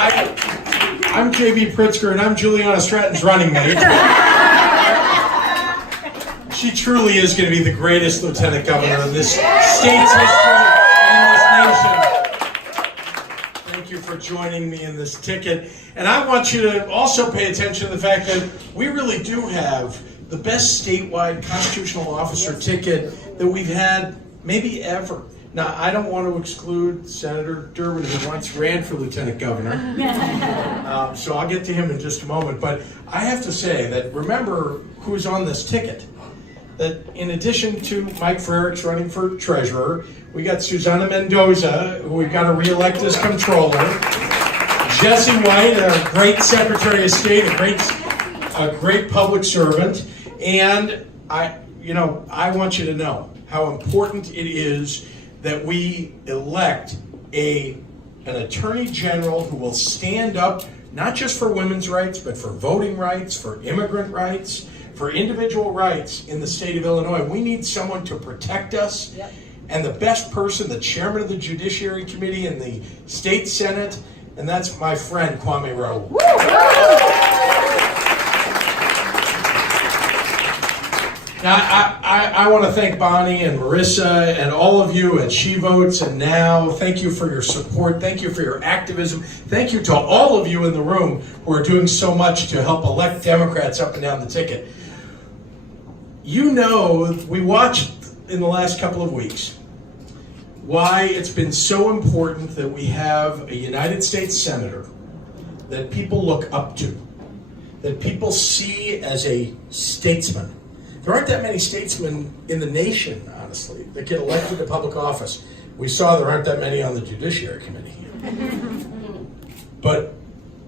I'm J.B. Pritzker, and I'm Juliana Stratton's running mate. She truly is going to be the greatest lieutenant governor in this state's history and in this nation. Thank you for joining me in this ticket. And I want you to also pay attention to the fact that we really do have the best statewide constitutional officer ticket that we've had maybe ever. Now, I don't want to exclude Senator Durbin, who once ran for lieutenant governor. So I'll get to him in just a moment. But I have to say that remember who's on this ticket. That in addition to Mike Frericks running for treasurer, we got Susana Mendoza, who we've got to reelect as comptroller. Jesse White, our great Secretary of State, a great public servant. And I want you to know how important it is that we elect an attorney general who will stand up not just for women's rights, but for voting rights, for immigrant rights, for individual rights in the state of Illinois. We need someone to protect us. Yep. And the best person, the chairman of the Judiciary Committee in the State Senate, and that's my friend Kwame Raoul. Now, I want to thank Bonnie and Marissa and all of you at She Votes and Now. Thank you for your support. Thank you for your activism. Thank you to all of you in the room who are doing so much to help elect Democrats up and down the ticket. You know, we watched in the last couple of weeks why it's been so important that we have a United States Senator that people look up to, that people see as a statesman. There aren't that many statesmen in the nation, honestly, that get elected to public office. We saw there aren't that many on the Judiciary Committee. But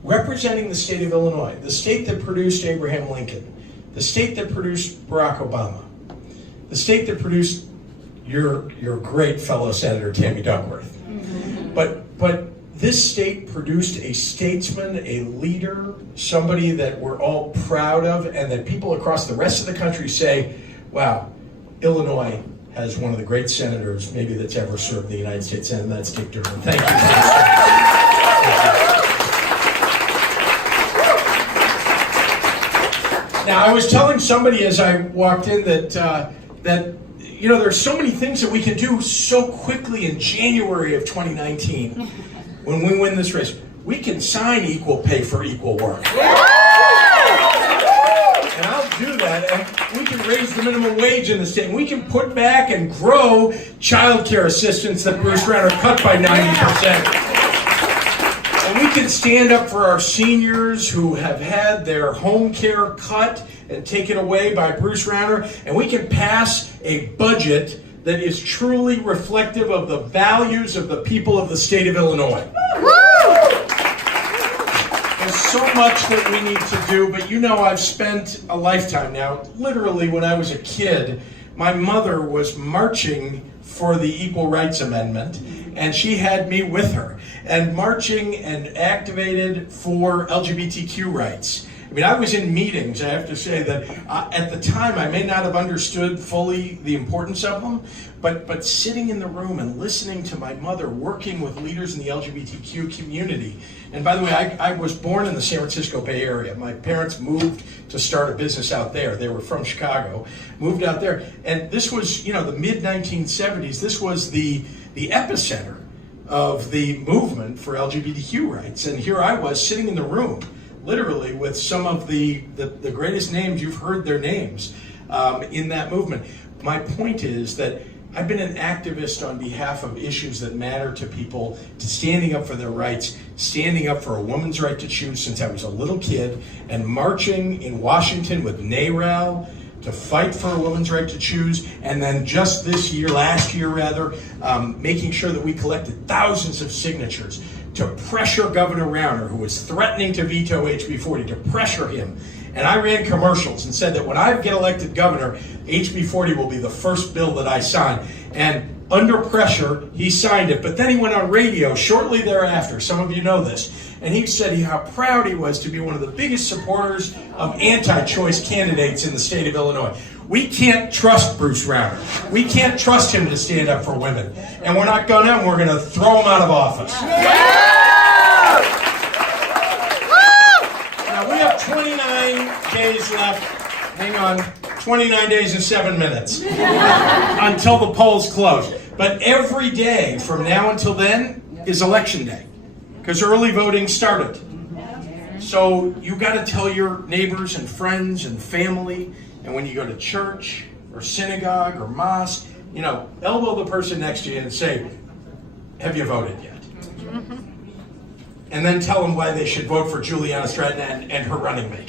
representing the state of Illinois, the state that produced Abraham Lincoln, the state that produced Barack Obama, the state that produced your great fellow Senator Tammy Duckworth. But this state produced a statesman, a leader, somebody that we're all proud of, and that people across the rest of the country say, wow, Illinois has one of the great senators maybe that's ever served the United States Senate, and that's Dick Durbin. Thank you. Now, I was telling somebody as I walked in that there's so many things that we can do so quickly in January of 2019 when we win this race. We can sign equal pay for equal work. And I'll do that, and we can raise the minimum wage in the state. And we can put back and grow child care assistance that Bruce Rauner cut by 90%. And we can stand up for our seniors who have had their home care cut and taken away by Bruce Rauner. And we can pass a budget that is truly reflective of the values of the people of the state of Illinois. There's so much that we need to do, but I've spent a lifetime now. Literally, when I was a kid, my mother was marching for the Equal Rights Amendment, and she had me with her, and marching and activated for LGBTQ rights. I mean, I was in meetings, I have to say that at the time I may not have understood fully the importance of them, but sitting in the room and listening to my mother working with leaders in the LGBTQ community. And by the way, I was born in the San Francisco Bay Area. My parents moved to start a business out there. They were from Chicago, moved out there. And this was, the mid-1970s. This was the epicenter of the movement for LGBTQ rights. And here I was sitting in the room, literally with some of the greatest names, you've heard their names in that movement. My point is that I've been an activist on behalf of issues that matter to people, to standing up for their rights, standing up for a woman's right to choose since I was a little kid, and marching in Washington with NARAL to fight for a woman's right to choose, and then just last year, making sure that we collected thousands of signatures to pressure Governor Rauner, who was threatening to veto HB 40, to pressure him. And I ran commercials and said that when I get elected governor, HB 40 will be the first bill that I sign. And under pressure, he signed it. But then he went on radio shortly thereafter. Some of you know this. And he said how proud he was to be one of the biggest supporters of anti-choice candidates in the state of Illinois. We can't trust Bruce Rauner. We can't trust him to stand up for women. And we're not gonna, and we're gonna throw him out of office. hang on, 29 days and 7 minutes until the polls close. But every day from now until then is election day because early voting started. So you got to tell your neighbors and friends and family, and when you go to church or synagogue or mosque, elbow the person next to you and say, have you voted yet? And then tell them why they should vote for Juliana Stratton and her running mate.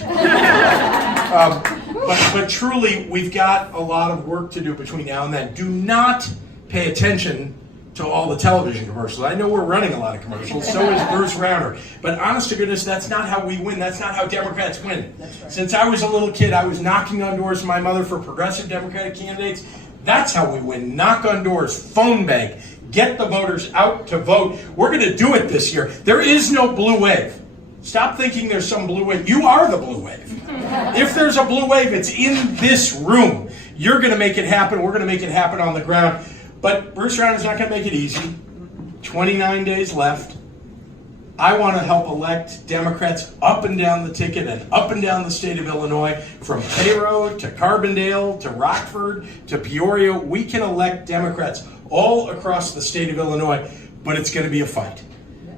But truly, we've got a lot of work to do between now and then. Do not pay attention to all the television commercials. I know we're running a lot of commercials, so is Bruce Rauner. But honest to goodness, that's not how we win. That's not how Democrats win. Right. Since I was a little kid, I was knocking on doors with my mother for progressive Democratic candidates. That's how we win. Knock on doors, phone bank, get the voters out to vote. We're going to do it this year. There is no blue wave. Stop thinking there's some blue wave. You are the blue wave. If there's a blue wave, it's in this room. You're going to make it happen. We're going to make it happen on the ground. But Bruce Rauner's not going to make it easy. 29 days left. I want to help elect Democrats up and down the ticket and up and down the state of Illinois, from Cairo to Carbondale to Rockford to Peoria. We can elect Democrats all across the state of Illinois, but it's going to be a fight.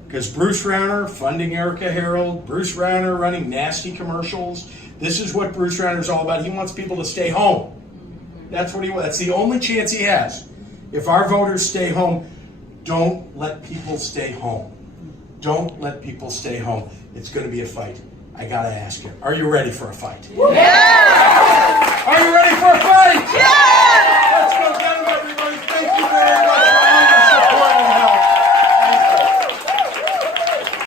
Because Bruce Rauner funding Erica Harold, Bruce Rauner running nasty commercials. This is what Bruce Rauner's all about. He wants people to stay home. That's what he wants. That's the only chance he has. If our voters stay home, don't let people stay home. Don't let people stay home. It's going to be a fight. I got to ask you, are you ready for a fight? Yeah! Are you ready for a fight? Yeah! Let's go